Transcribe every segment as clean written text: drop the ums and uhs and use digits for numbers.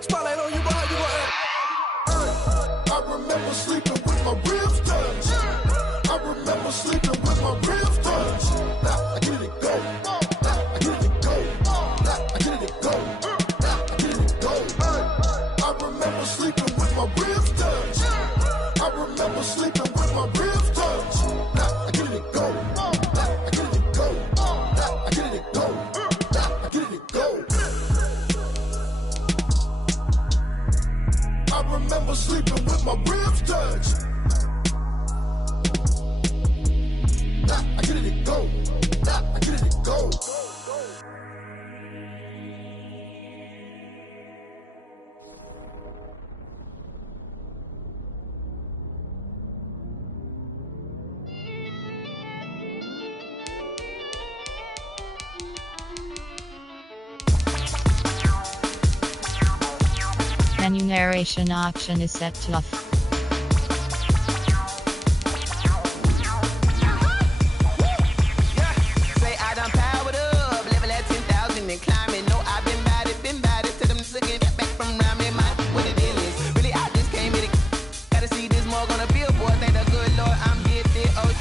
Spotlight on you, boy, you I remember sleeping with my ribs touched. I remember sleeping with my ribs touched. Now I get it go. Now I get it go. Now I get it go. Now I get it go. I remember sleeping with my ribs touched. I remember sleeping with my ribs touched. Now I get it go. Now I get it go. Now I get it go. Now I get it go. I remember sleeping with my ribs touched. Now I get it go. Now I get it go. Menu narration option is set to off. Say I done powered up, level at 10,000 and climbing. No, I've been bad it to them to get back from around me. My what it is, really I just came here to gotta see this more gonna be a boy. Thank the good Lord I'm gifted. Oh,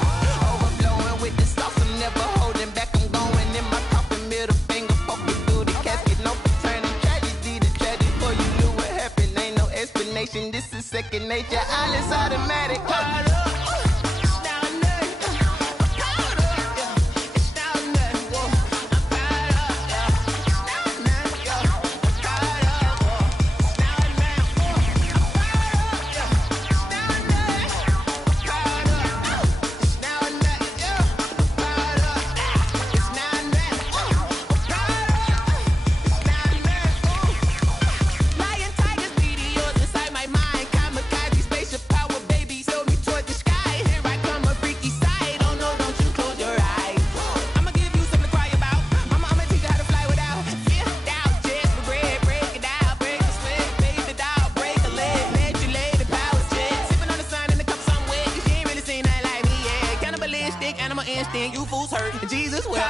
overflowing with the sauce, I'm never holding back. I'm going in my coffin, middle finger poking through the casket. No paternity tragedy, the tragedy for you knew what happened. Ain't no explanation, this is second nature. All is automatic. Animal instinct, you fools hurt. Jesus will.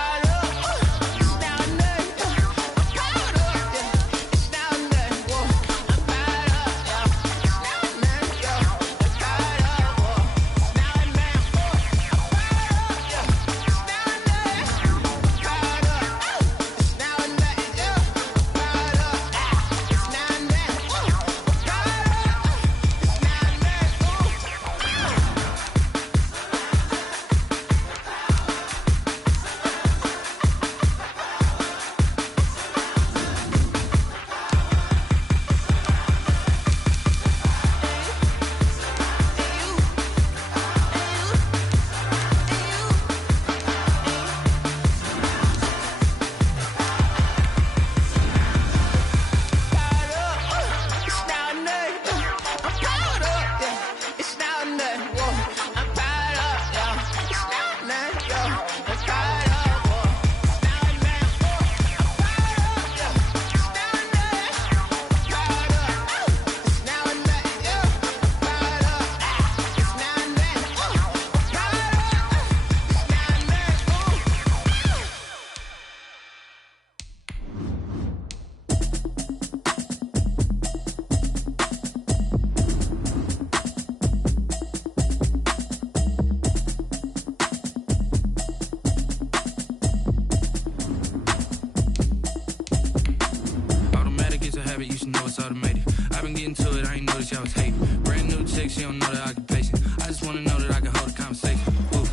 You should know it's automated. I've been getting to it, I ain't noticed y'all was hating. Brand new chick, she don't know the occupation. I just wanna know that I can hold a conversation. Ooh,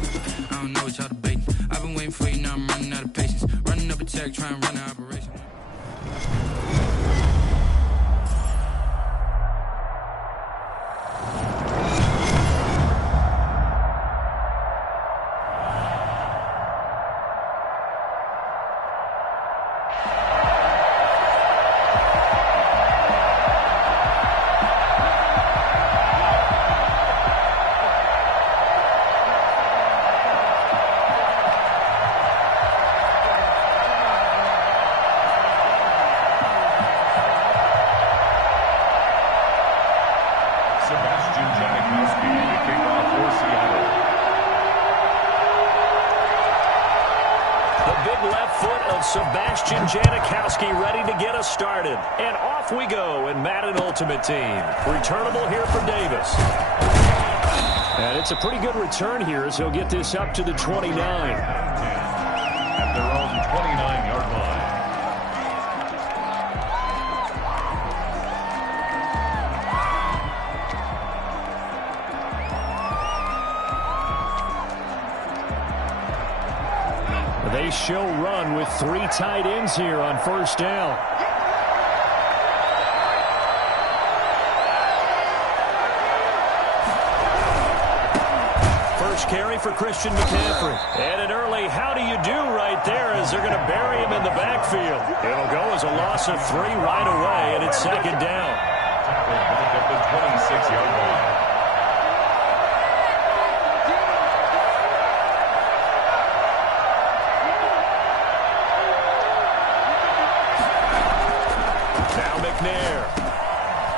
I don't know what y'all debating. I've been waiting for you, now I'm running out of patience. Running up a check, trying to run an operation. left foot of Sebastian Janikowski ready to get us started. And off we go in Madden Ultimate Team. Returnable here for Davis. And it's a pretty good return here as he'll get this up to the 29. At their own 29-yard line. They show run with 3 tight ends here on first down. First carry for Christian McCaffrey. And an early how do you do right there as they're going to bury him in the backfield. It'll go as a loss of 3 right away, and it's second down. Back at the 26-yard line.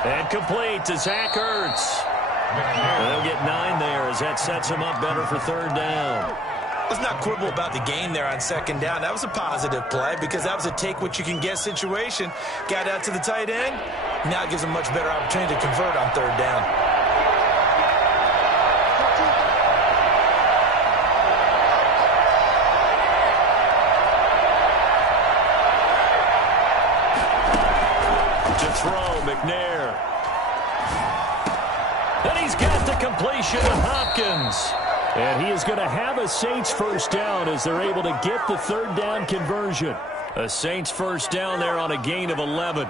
And complete to Zach Ertz. And they'll get 9 there as that sets him up better for third down. Let's not quibble about the gain there on second down. That was a positive play because that was a take-what-you-can-get situation. Got out to the tight end. Now it gives him a much better opportunity to convert on third down. To throw, McNair. And he's got the completion to Hopkins. And he is going to have a Saints first down as they're able to get the third down conversion. A Saints first down there on a gain of 11.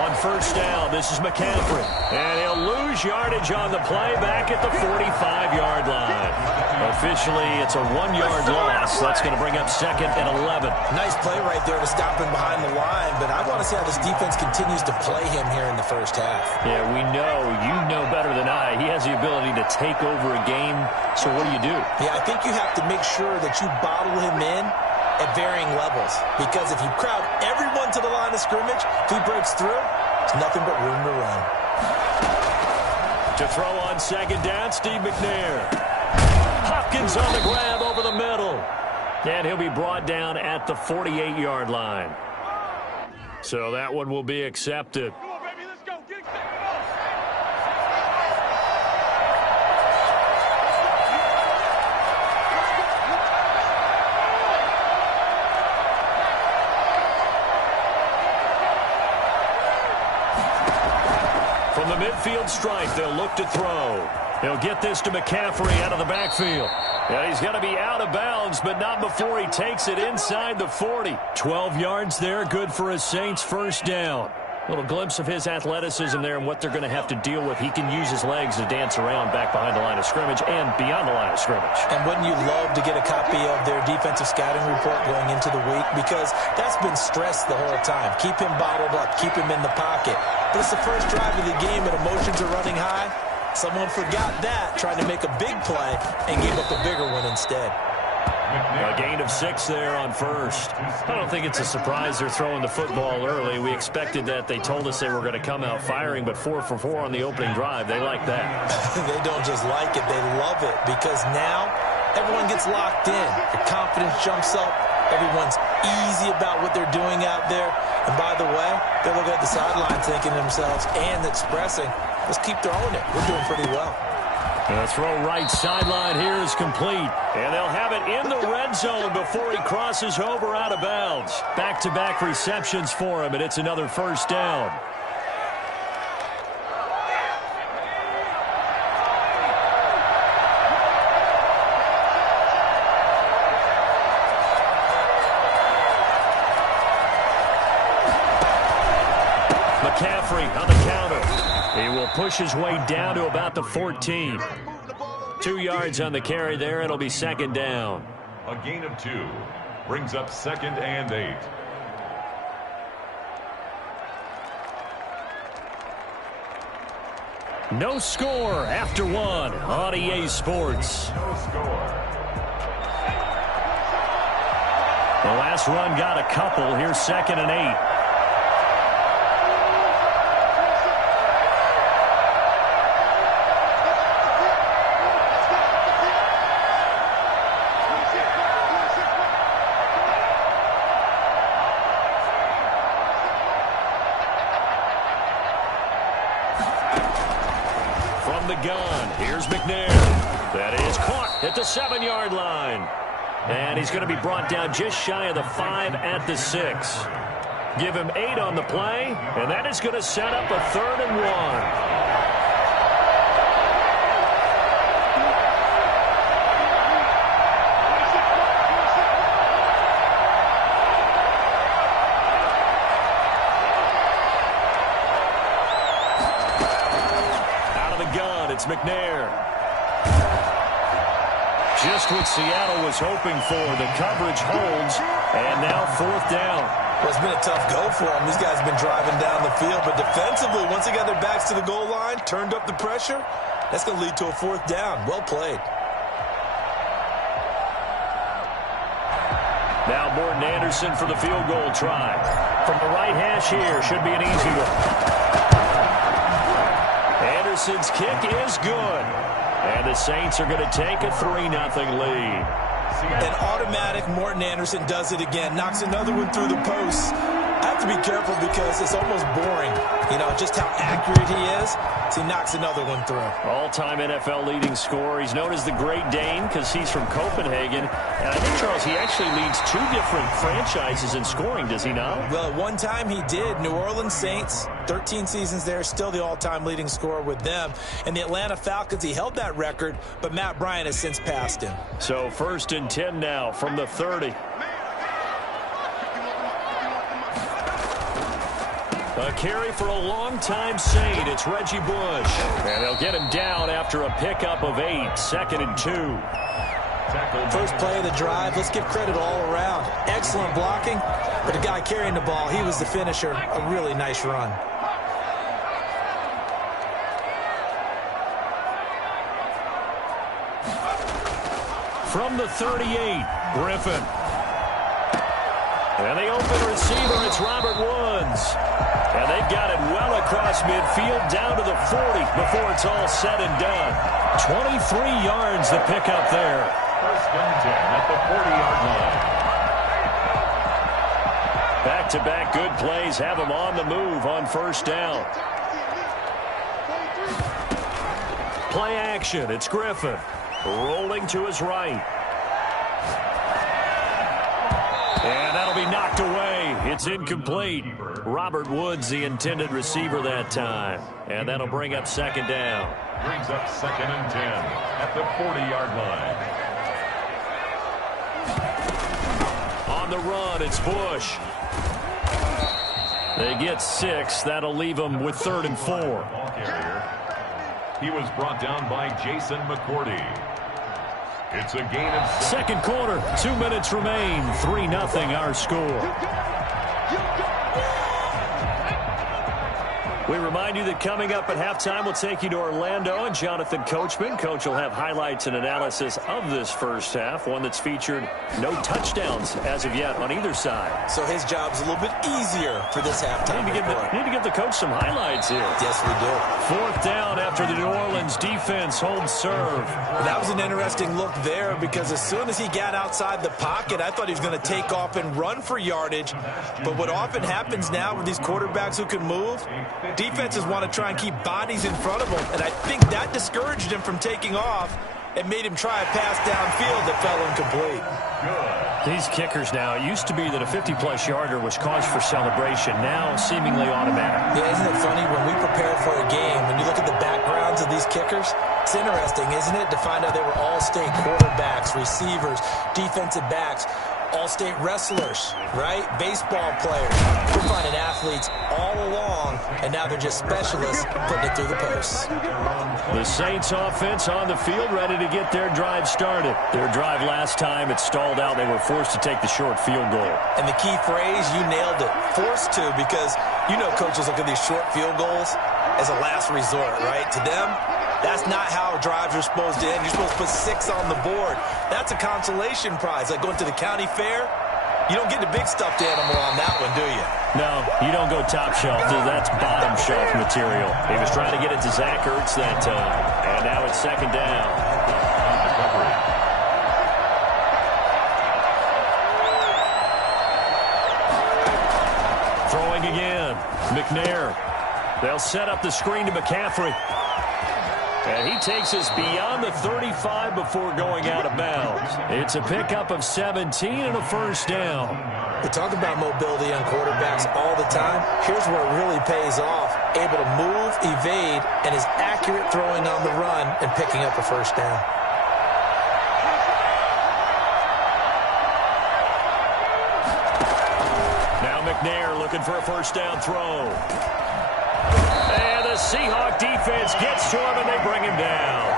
On first down, this is McCaffrey. And he'll lose yardage on the play back at the 45-yard line. Officially, it's a 1-yard loss. That's going to bring up second and 11. Nice play right there to stop him behind the line, but I want to see how this defense continues to play him here in the first half. Yeah, we know. You know better than I. He has the ability to take over a game. So what do you do? Yeah, I think you have to make sure that you bottle him in at varying levels, because if you crowd everyone to the line of scrimmage, if he breaks through, there's nothing but room to run. To throw on second down, Steve McNair. Hopkins on the grab over the middle. And he'll be brought down at the 48-yard line. So that one will be accepted. Come on, baby, let's go. Get it. From the midfield stripe, they'll look to throw. He'll get this to McCaffrey out of the backfield. Yeah, he's going to be out of bounds, but not before he takes it inside the 40. 12 yards there, good for a Saints first down. A little glimpse of his athleticism there and what they're going to have to deal with. He can use his legs to dance around back behind the line of scrimmage and beyond the line of scrimmage. And wouldn't you love to get a copy of their defensive scouting report going into the week? Because that's been stressed the whole time. Keep him bottled up. Keep him in the pocket. But it's the first drive of the game and emotions are running high. Someone forgot that, trying to make a big play, and gave up a bigger one instead. A gain of 6 there on first. I don't think it's a surprise they're throwing the football early. We expected that. They told us they were going to come out firing, but 4 for 4 on the opening drive. They like that. They don't just like it, they love it, because now everyone gets locked in. The confidence jumps up. Everyone's easy about what they're doing out there. And by the way, they're looking at the sideline thinking to themselves and expressing, let's keep throwing it. We're doing pretty well. The throw right sideline here is complete. And they'll have it in the red zone before he crosses over out of bounds. Back-to-back receptions for him, and it's another first down. McCaffrey on the counter. He will push his way down to about the 14. 2 yards on the carry there. It'll be second down. A gain of 2 brings up second and 8. No score after 1 on EA Sports. No score. The last run got a couple. Here's second and 8. Here's McNair. That is caught at the 7-yard line. And he's going to be brought down just shy of the 5 at the 6. Give him 8 on the play, and that is going to set up a 3rd and 1. It's McNair. Just what Seattle was hoping for. The coverage holds, and now 4th down. Well, it's been a tough go for them. These guys have been driving down the field, but defensively, once they got their backs to the goal line, turned up the pressure, that's going to lead to a 4th down. Well played. Now Morton Anderson for the field goal try. From the right hash here, should be an easy one. Anderson's kick is good. And the Saints are going to take a 3-0 lead. An automatic Morton Anderson does it again. Knocks another one through the posts. I have to be careful because it's almost boring. You know, just how accurate he is. So he knocks another one through. All-time NFL leading scorer. He's known as the Great Dane because he's from Copenhagen. And I think, Charles, he actually leads 2 different franchises in scoring, does he not? Well, at one time he did. New Orleans Saints, 13 seasons there, still the all-time leading scorer with them. And the Atlanta Falcons, he held that record, but Matt Bryant has since passed him. So 1st and 10 now from the 30. A carry for a long-time Saint. It's Reggie Bush. And they'll get him down after a pickup of 8. 2nd and 2. First play of the drive. Let's give credit all around. Excellent blocking. But the guy carrying the ball, he was the finisher. A really nice run. From the 38, Griffin. And the open receiver, it's Robert Woods. And they've got it well across midfield down to the 40 before it's all said and done. 23 yards to pick up there. 1st and 10 at the 40-yard line. Back-to-back good plays have them on the move on 1st down. Play action, it's Griffin. Rolling to his right. And that'll be knocked away. It's incomplete. Robert Woods, the intended receiver that time. And that'll bring up 2nd down. Brings up 2nd and 10 at the 40-yard line. On the run, it's Bush. They get 6. That'll leave them with 3rd and 4. Ball carrier. He was brought down by Jason McCourty. It's a gain of 2nd quarter, 2 minutes remain. 3-0 our score. We remind you that coming up at halftime, we'll take you to Orlando and Jonathan Coachman. Coach will have highlights and analysis of this first half, one that's featured no touchdowns as of yet on either side. So his job's a little bit easier for this halftime. Need to give the coach some highlights here. Yes, we do. 4th down after the New Orleans defense holds serve. That was an interesting look there because as soon as he got outside the pocket, I thought he was going to take off and run for yardage. But what often happens now with these quarterbacks who can move, defenses want to try and keep bodies in front of them, and I think that discouraged him from taking off and made him try a pass downfield that fell incomplete. These kickers now, it used to be that a 50-plus yarder was cause for celebration, now seemingly automatic. Yeah, isn't it funny when we prepare for a game, when you look at the backgrounds of these kickers, it's interesting, isn't it, to find out they were all-state quarterbacks, receivers, defensive backs, all-state wrestlers, right? Baseball players. We're finding athletes all along, and now they're just specialists putting it through the posts. The Saints offense on the field ready to get their drive started. Their drive last time, it stalled out. They were forced to take the short field goal. And the key phrase, you nailed it, forced to, because you know coaches look at these short field goals as a last resort, right? To them, that's not how drives are supposed to end. You're supposed to put 6 on the board. That's a consolation prize. Like going to the county fair, you don't get the big stuffed animal on that one, do you? No, you don't go top shelf. That's bottom shelf material. He was trying to get it to Zach Ertz that time. And now it's 2nd down. Throwing again. McNair. They'll set up the screen to McCaffrey. And he takes us beyond the 35 before going out of bounds. It's a pickup of 17 and a first down. We talk about mobility on quarterbacks all the time. Here's where it really pays off. Able to move, evade, and is accurate throwing on the run and picking up a first down. Now McNair looking for a first down throw. And the Seahawk defense gets to him and they bring him down.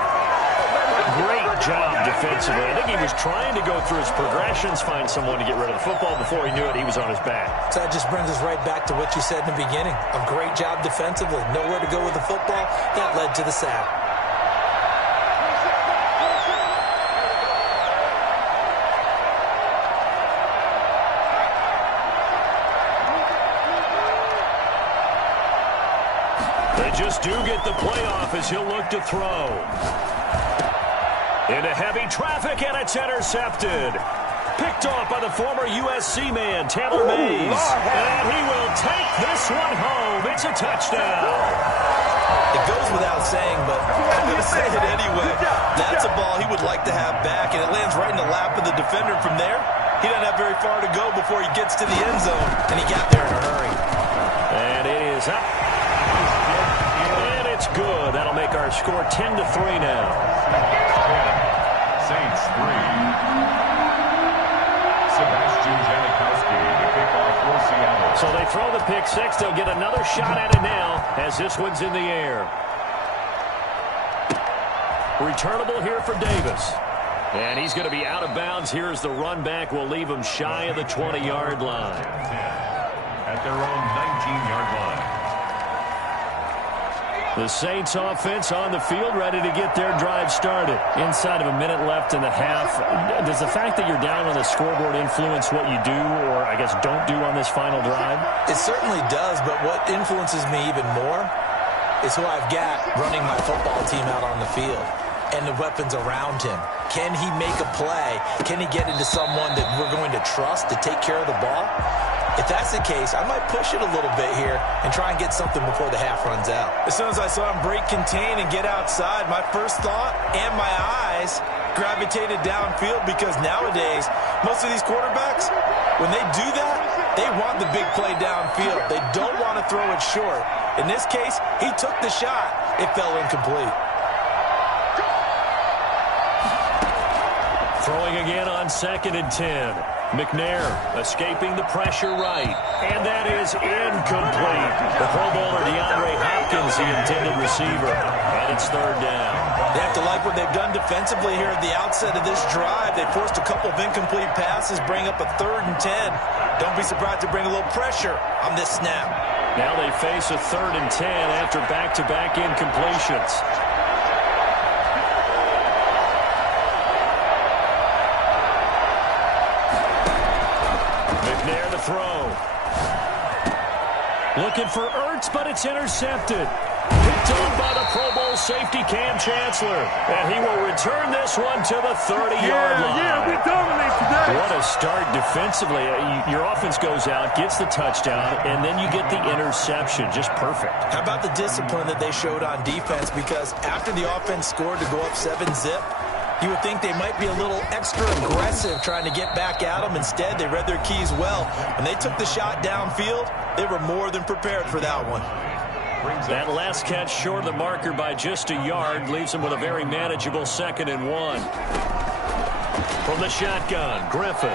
Great job defensively. I think he was trying to go through his progressions, find someone to get rid of the football. Before he knew it, he was on his back. So that just brings us right back to what you said in the beginning. A great job defensively. Nowhere to go with the football. That led to the sack. They just do get the playoff as he'll look to throw. Into heavy traffic, and it's intercepted. Picked off by the former USC man, Taylor Mays. And he will take this one home. It's a touchdown. It goes without saying, but I'm going to say it anyway. That's a ball he would like to have back, and it lands right in the lap of the defender. From there, he doesn't have very far to go before he gets to the end zone, and he got there in a hurry. And it is up. And it's good. That'll make our score 10-3 now. Saints 3. Sebastian Janikowski, the kickoff for Seattle. So they throw the pick six. They'll get another shot at it now as this one's in the air. Returnable here for Davis. And he's going to be out of bounds here as the run back will leave him shy of the 20-yard line. At their own 19-yard line. The Saints offense on the field, ready to get their drive started. Inside of a minute left in the half. Does the fact that you're down on the scoreboard influence what you do, or I guess don't do on this final drive? It certainly does, but what influences me even more is who I've got running my football team out on the field and the weapons around him. Can he make a play? Can he get into someone that we're going to trust to take care of the ball? If that's the case, I might push it a little bit here and try and get something before the half runs out. As soon as I saw him break contain and get outside, my first thought and my eyes gravitated downfield, because nowadays, most of these quarterbacks, when they do that, they want the big play downfield. They don't want to throw it short. In this case, he took the shot. It fell incomplete. Throwing again on 2nd and 10. McNair escaping the pressure right. And that is incomplete. The Pro Bowler DeAndre Hopkins, the intended receiver. And it's 3rd down. They have to like what they've done defensively here at the outset of this drive. They forced a couple of incomplete passes, bring up a 3rd and 10. Don't be surprised to bring a little pressure on this snap. Now they face a 3rd and 10 after back-to-back incompletions. McNair the throw. Looking for Ertz, but it's intercepted. Picked up by the Pro Bowl safety Cam Chancellor. And he will return this one to the 30-yard line. Yeah, we dominate today. What a start defensively. Your offense goes out, gets the touchdown, and then you get the interception. Just perfect. How about the discipline that they showed on defense? Because after the offense scored to go up 7-zip, you would think they might be a little extra aggressive trying to get back at them. Instead, they read their keys well. When they took the shot downfield, they were more than prepared for that one. That last catch short of the marker by just a yard leaves them with a very manageable 2nd and 1. From the shotgun, Griffin.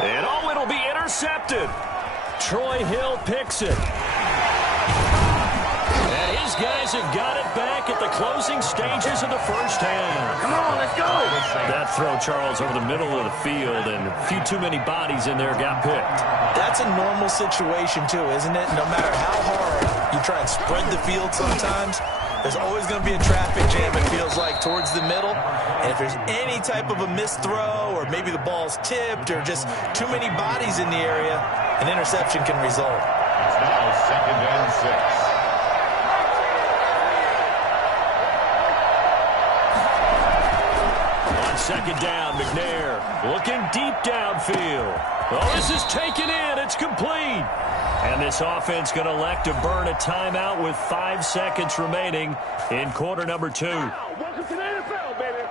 And it'll be intercepted. Troy Hill picks it. And his guys have got it back at the closing stages of the first half. Come on, let's go. That throw, Charles, over the middle of the field, and a few too many bodies in there got picked. That's a normal situation, too, isn't it? No matter how hard you try and spread the field sometimes, there's always going to be a traffic jam, it feels like, towards the middle. And if there's any type of a missed throw, or maybe the ball's tipped, or just too many bodies in the area, an interception can result. It's now 2nd and 6. On 2nd down, McNair looking deep downfield. Oh, this is taken in. It's complete. And this offense going to elect to burn a timeout with 5 seconds remaining in quarter number 2. Welcome to the NFL, baby.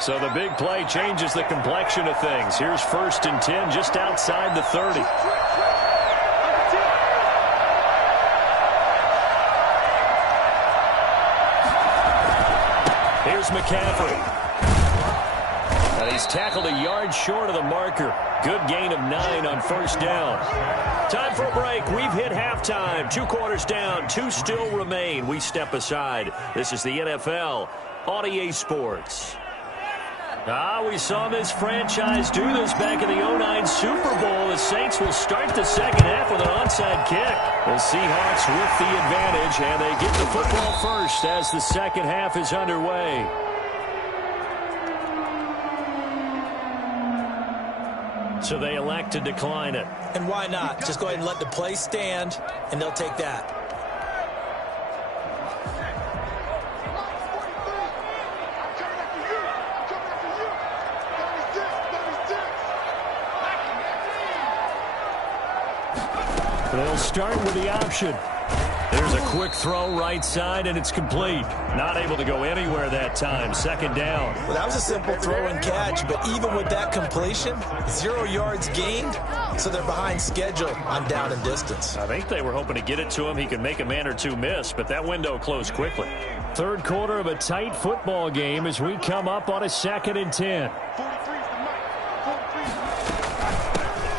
So the big play changes the complexion of things. Here's 1st and 10 just outside the 30. Here's McCaffrey. And he's tackled a yard short of the marker. Good gain of 9 on 1st down. Time for a break. We've hit halftime. 2 quarters down. 2 still remain. We step aside. This is the NFL on EA Sports. We saw this franchise do this back in the 2009 Super Bowl. The Saints will start the second half with an onside kick. The Seahawks with the advantage, and they get the football first as the second half is underway. So they elect to decline it. And why not? Just go ahead and let the play stand, and they'll take that. They'll start with the option. There's a quick throw right side, and it's complete. Not able to go anywhere that time. Second down. Well, that was a simple throw and catch, but even with that completion, 0 yards gained, so they're behind schedule on down and distance. I think they were hoping to get it to him. He could make a man or two miss, but that window closed quickly. Third quarter of a tight football game as we come up on a 2nd and 10.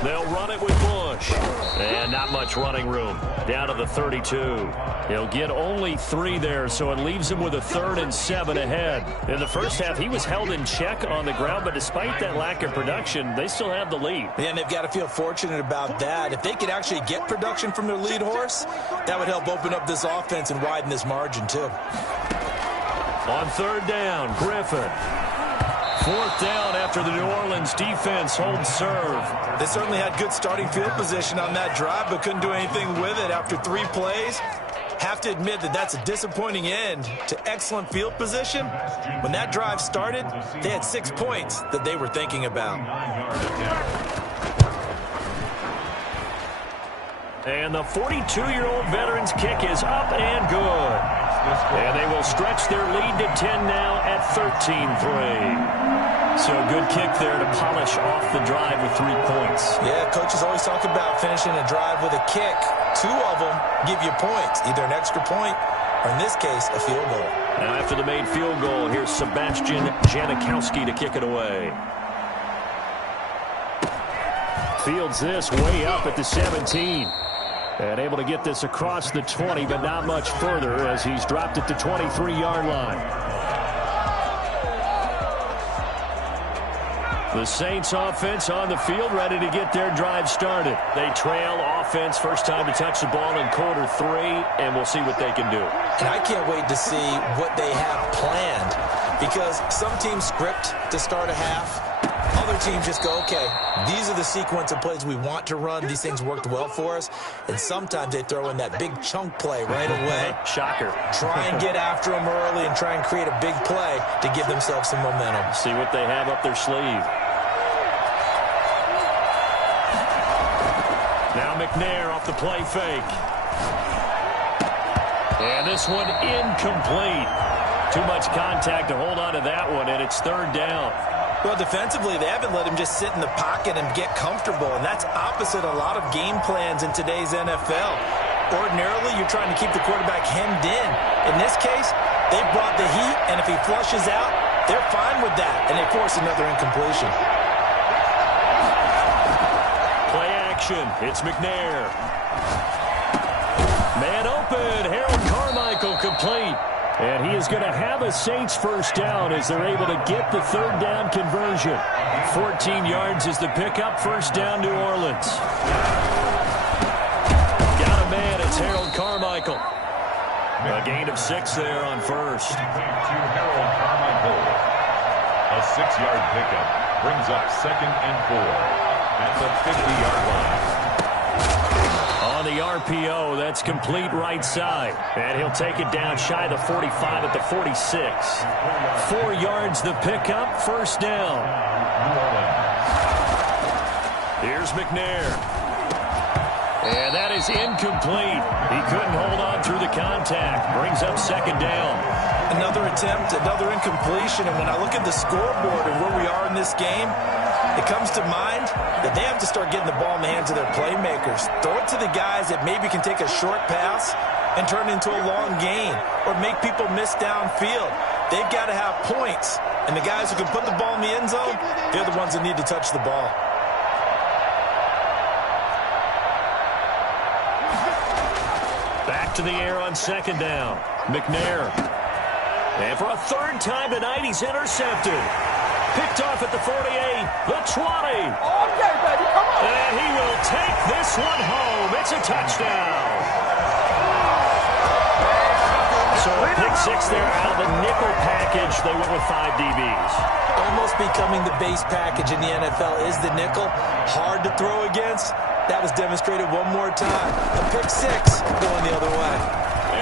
They'll run it with Bush. And not much running room. Down to the 32. He'll get only 3 there, so it leaves him with a 3rd and 7 ahead. In the first half, he was held in check on the ground, but despite that lack of production, they still have the lead. And they've got to feel fortunate about that. If they could actually get production from their lead horse, that would help open up this offense and widen this margin, too. On 3rd down, Griffin. 4th down after the New Orleans defense holds serve. They certainly had good starting field position on that drive, but couldn't do anything with it after 3 plays. Have to admit that that's a disappointing end to excellent field position. When that drive started, they had 6 points that they were thinking about. And the 42-year-old veteran's kick is up and good. And they will stretch their lead to 10 now at 13-3. So a good kick there to polish off the drive with 3 points. Yeah, coaches always talk about finishing a drive with a kick. 2 of them give you points, either an extra point or, in this case, a field goal. Now after the made field goal, here's Sebastian Janikowski to kick it away. Fields this way up at the 17. And able to get this across the 20, but not much further as he's dropped it to 23-yard line. The Saints offense on the field, ready to get their drive started. They trail offense, first time to touch the ball in quarter 3, and we'll see what they can do. And I can't wait to see what they have planned, because some teams script to start a half. Other teams just go, okay, these are the sequence of plays we want to run. These things worked well for us. And sometimes they throw in that big chunk play right away. Shocker. Try and get after them early and try and create a big play to give themselves some momentum. See what they have up their sleeve. Now McNair off the play fake. And this one incomplete. Too much contact to hold on to that one, and it's 3rd down. Well, defensively, they haven't let him just sit in the pocket and get comfortable, and that's opposite a lot of game plans in today's NFL. Ordinarily, you're trying to keep the quarterback hemmed in. In this case, they brought the heat, and if he flushes out, they're fine with that, and they force another incompletion. Play action. It's McNair. Man open. Harold Carmichael complete. And he is going to have a Saints first down as they're able to get the 3rd down conversion. 14 yards is the pickup. First down, New Orleans. Got a man. It's Harold Carmichael. A gain of 6 there on first. To Harold Carmichael. A 6-yard pickup brings up 2nd and 4 at the 50-yard line. On the RPO. That's complete right side. And he'll take it down shy of the 45 at the 46. 4 yards the pickup, first down. Here's McNair. And that is incomplete. He couldn't hold on through the contact. Brings up second down. Another attempt, another incompletion. And when I look at the scoreboard and where we are in this game, it comes to mind that they have to start getting the ball in the hands of their playmakers. Throw it to the guys that maybe can take a short pass and turn it into a long gain or make people miss downfield. They've got to have points. And the guys who can put the ball in the end zone, they're the ones that need to touch the ball. Back to the air on second down. McNair. And for a third time tonight, he's intercepted. Picked off at the 48, the 20. Okay, baby, come on. And he will take this one home. It's a touchdown. So a pick six there out of the nickel package. They went with 5 DBs. Almost becoming the base package in the NFL is the nickel. Hard to throw against. That was demonstrated one more time. A pick six going the other way.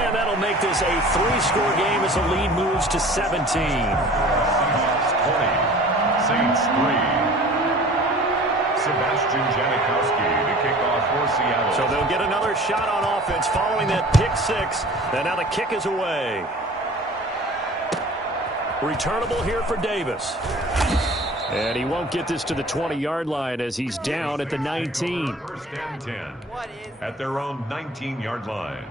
And that'll make this a 3-score game as the lead moves to 17. 20. Saints 3. Sebastian Janikowski to kick off for Seattle. So they'll get another shot on offense following that pick six. And now the kick is away. Returnable here for Davis. And he won't get this to the 20-yard line as he's down at the 19. First and 10 at their own 19-yard line.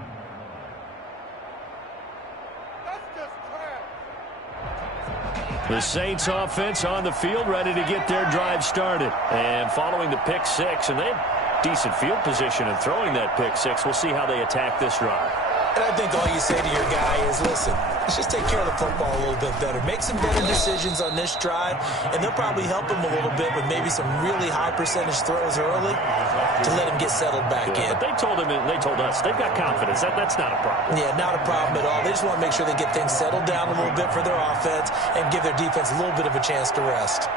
The Saints offense on the field, ready to get their drive started. And following the pick six, and they have decent field position in throwing that pick six. We'll see how they attack this drive. And I think all you say to your guy is, listen, let's just take care of the football a little bit better. Make some better decisions on this drive, and they'll probably help him a little bit with maybe some really high percentage throws early to let him get settled back in. But they told him, and they told us, they've got confidence. That's not a problem. Yeah, not a problem at all. They just want to make sure they get things settled down a little bit for their offense and give their defense a little bit of a chance to rest.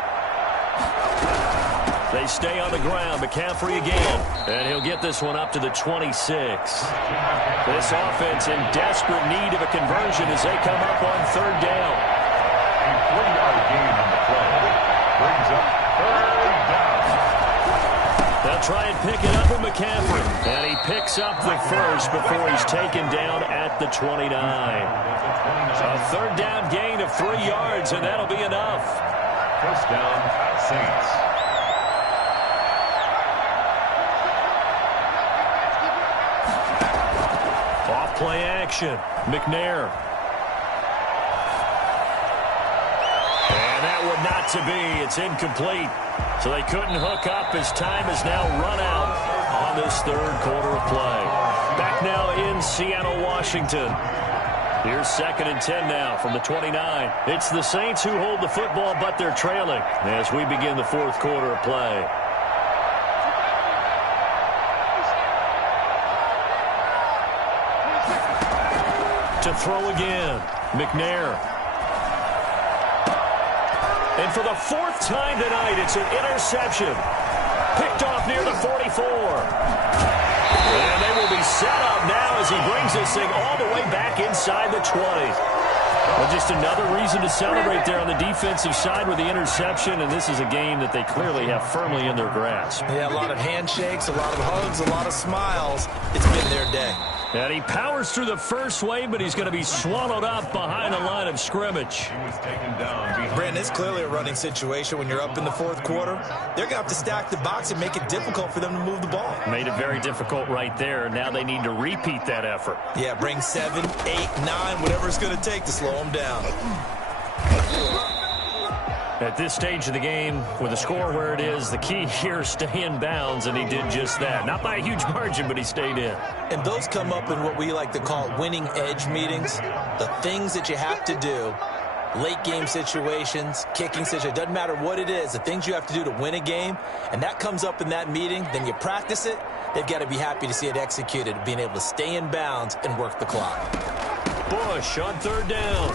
They stay on the ground. McCaffrey again. And he'll get this one up to the 26. This offense in desperate need of a conversion as they come up on third down. A 3-yard gain on the play. Brings up third down. They'll try and pick it up with McCaffrey. And he picks up the first before he's taken down at the 29. A third down gain of 3 yards, and that'll be enough. First down, Saints. Play action. McNair. And that would not to be. It's incomplete. So they couldn't hook up as time is now run out on this third quarter of play. Back now in Seattle, Washington. Here's second and 10 now from the 29. It's the Saints who hold the football, but they're trailing as we begin the fourth quarter of play. To throw again, McNair. And for the fourth time tonight, it's an interception. Picked off near the 44. And they will be set up now as he brings this thing all the way back inside the 20. Well, just another reason to celebrate there on the defensive side with the interception, and this is a game that they clearly have firmly in their grasp. Yeah, a lot of handshakes, a lot of hugs, a lot of smiles. It's been their day. And he powers through the first wave, but he's going to be swallowed up behind the line of scrimmage. He was taken down. Brandon, it's clearly a running situation when you're up in the fourth quarter. They're going to have to stack the box and make it difficult for them to move the ball. Made it very difficult right there. Now they need to repeat that effort. Yeah, bring 7, 8, 9, whatever it's going to take to slow them down. At this stage of the game, with the score where it is, the key here is stay in bounds, and he did just that. Not by a huge margin, but he stayed in. And those come up in what we like to call winning edge meetings. The things that you have to do, late game situations, kicking situations, doesn't matter what it is, the things you have to do to win a game, and that comes up in that meeting, then you practice it, they've got to be happy to see it executed, being able to stay in bounds and work the clock. Bush on third down.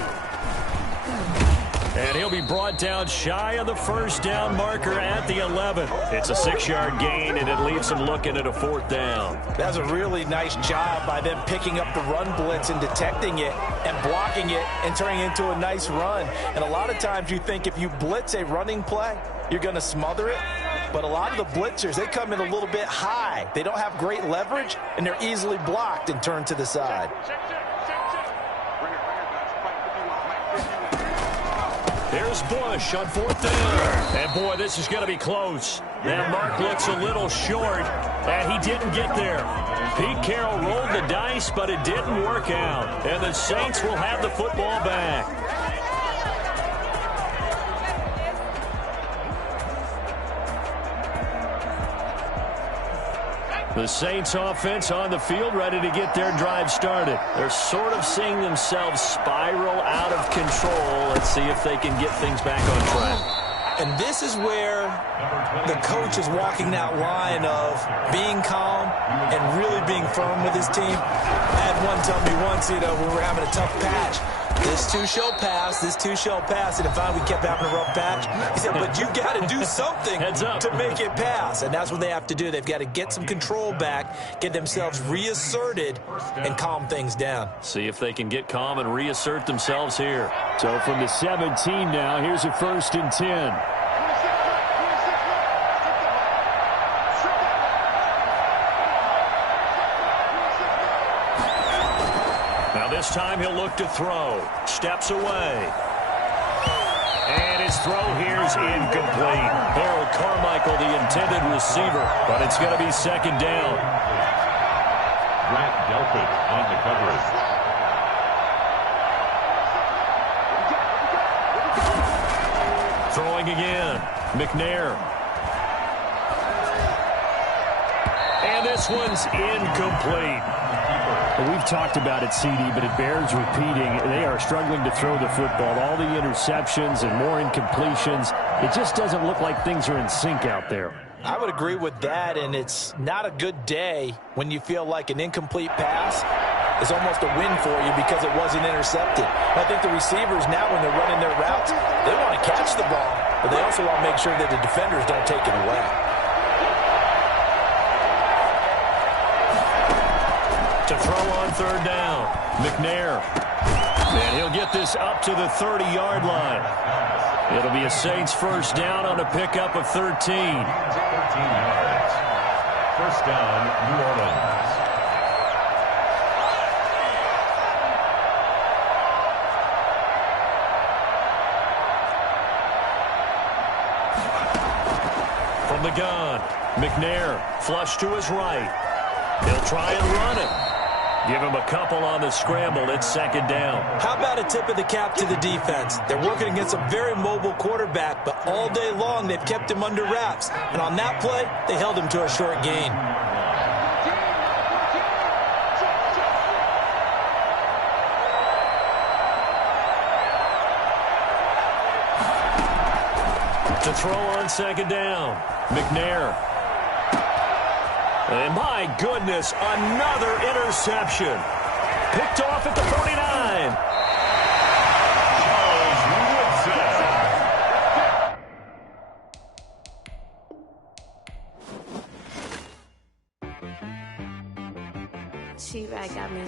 And he'll be brought down shy of the first down marker at the 11. It's a 6-yard gain, and it leaves him looking at a 4th down. That's a really nice job by them picking up the run blitz and detecting it and blocking it and turning it into a nice run. And a lot of times you think if you blitz a running play, you're going to smother it. But a lot of the blitzers, they come in a little bit high. They don't have great leverage, and they're easily blocked and turned to the side. Here's Bush on 4th down. And, boy, this is going to be close. That mark looks a little short, and he didn't get there. Pete Carroll rolled the dice, but it didn't work out. And the Saints will have the football back. The Saints offense on the field, ready to get their drive started. They're sort of seeing themselves spiral out of control. Let's see if they can get things back on track. And this is where the coach is walking that line of being calm and really being firm with his team. I had one tell me once, when we were having a tough patch, this too shall pass, this too shall pass. And if we kept having a rough patch, he said, but you got to do something to make it pass. And that's what they have to do. They've got to get some control back, get themselves reasserted, and calm things down. See if they can get calm and reassert themselves here. So from the 17 now, here's a 1st and 10. This time he'll look to throw. Steps away. And his throw here's incomplete. Harold Carmichael, the intended receiver, but it's going to be 2nd down. Grant Delpit on the coverage. Throwing again. McNair. And this one's incomplete. We've talked about it, CD, but it bears repeating. They are struggling to throw the football. All the interceptions and more incompletions. It just doesn't look like things are in sync out there. I would agree with that, and it's not a good day when you feel like an incomplete pass is almost a win for you because it wasn't intercepted. And I think the receivers now, when they're running their routes, they want to catch the ball, but they also want to make sure that the defenders don't take it away. To throw on 3rd down, McNair. And he'll get this up to the 30-yard line. It'll be a Saints 1st down on a pickup of 13. 13 yards. 1st down, New Orleans. From the gun, McNair flush to his right. He'll try and run it. Give him a couple on the scramble. It's 2nd down. How about a tip of the cap to the defense? They're working against a very mobile quarterback, but all day long they've kept him under wraps. And on that play, they held him to a short gain. To throw on 2nd down, McNair. And my goodness, another interception. Picked off at the 49. She-Rag got me.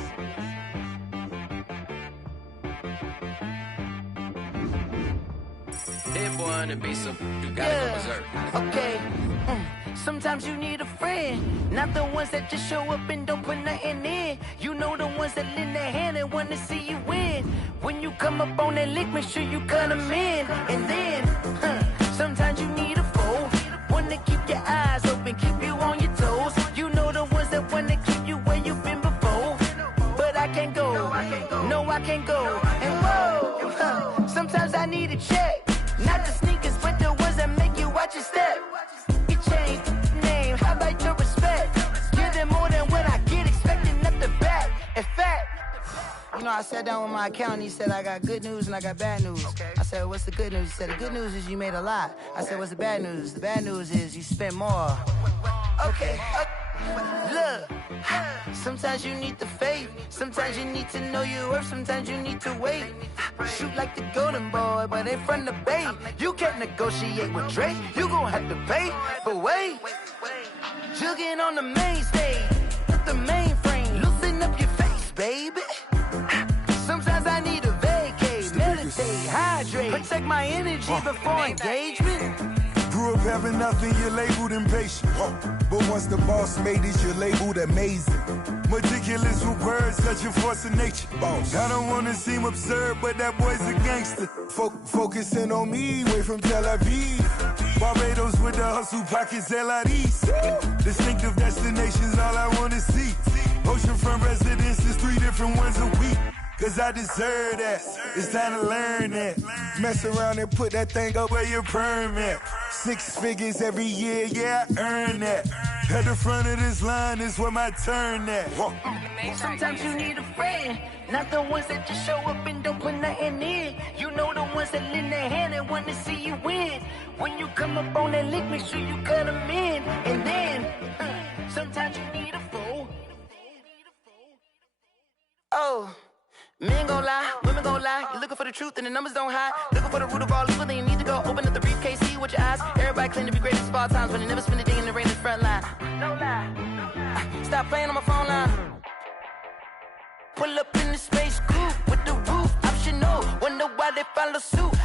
Hit one and be so you gotta go berserk. Okay. Sometimes you need a friend, not the ones that just show up and don't put nothing in. You know the ones that lend their hand and want to see you win. When you come up on that lick, make sure you cut them in. And then, sometimes you need a foe, one to keep your eyes open, keep you on your toes. You know the ones that want to keep you where you've been before. But I can't go, no I can't go. And whoa, sometimes I need a check. Not the sneakers, but the ones that make you watch your step. You change name, how about your respect? Give them more than what I get, expecting up the back. In fact, you know, I sat down with my accountant. He said, I got good news and I got bad news. I said, what's the good news? He said, the good news is you made a lot. I said, what's the bad news? The bad news is you spent more. Okay. Look, sometimes you need the faith. Sometimes you need to know your worth. Sometimes you need to wait. Shoot like the golden boy, but in front of Bay. You can't negotiate with Drake. You gon' have to pay. But wait, jugging on the main stage with the mainframe. Loosen up your face, baby. Sometimes I need a vacate, meditate, hydrate, protect my energy before engagement. Grew up having nothing, you're labeled impatient. But once the boss made it, you're labeled amazing. Meticulous with words, such a force of nature. Boss. I don't wanna seem absurd, but that boy's a gangster. Focusing on me, way from Tel Aviv. Barbados with the hustle pockets, LIDs. Distinctive destinations, all I wanna see. Oceanfront residences, 3 different ones a week. Cause I deserve that. It's time to learn that. Mess around and put that thing up where your permit. 6 figures every year, yeah, I earn that. At the front of this line is where my turn at. Sometimes you need a friend, not the ones that just show up and don't put nothing in. You know the ones that lend their hand and want to see you win. When you come up on that lick, make sure you cut them in. And then, sometimes you need a fool. Oh. Men gon' lie, women gon' lie. You're looking for the truth and the numbers don't hide. Looking for the root of all evil, then you need to go open up the briefcase, see with your eyes. Everybody claim to be greatest of all times, but they never spend a day in the rain in the front line. No lie. Stop playing on my phone line. Pull up in the space coupe with the roof optional. Wonder why they follow suit.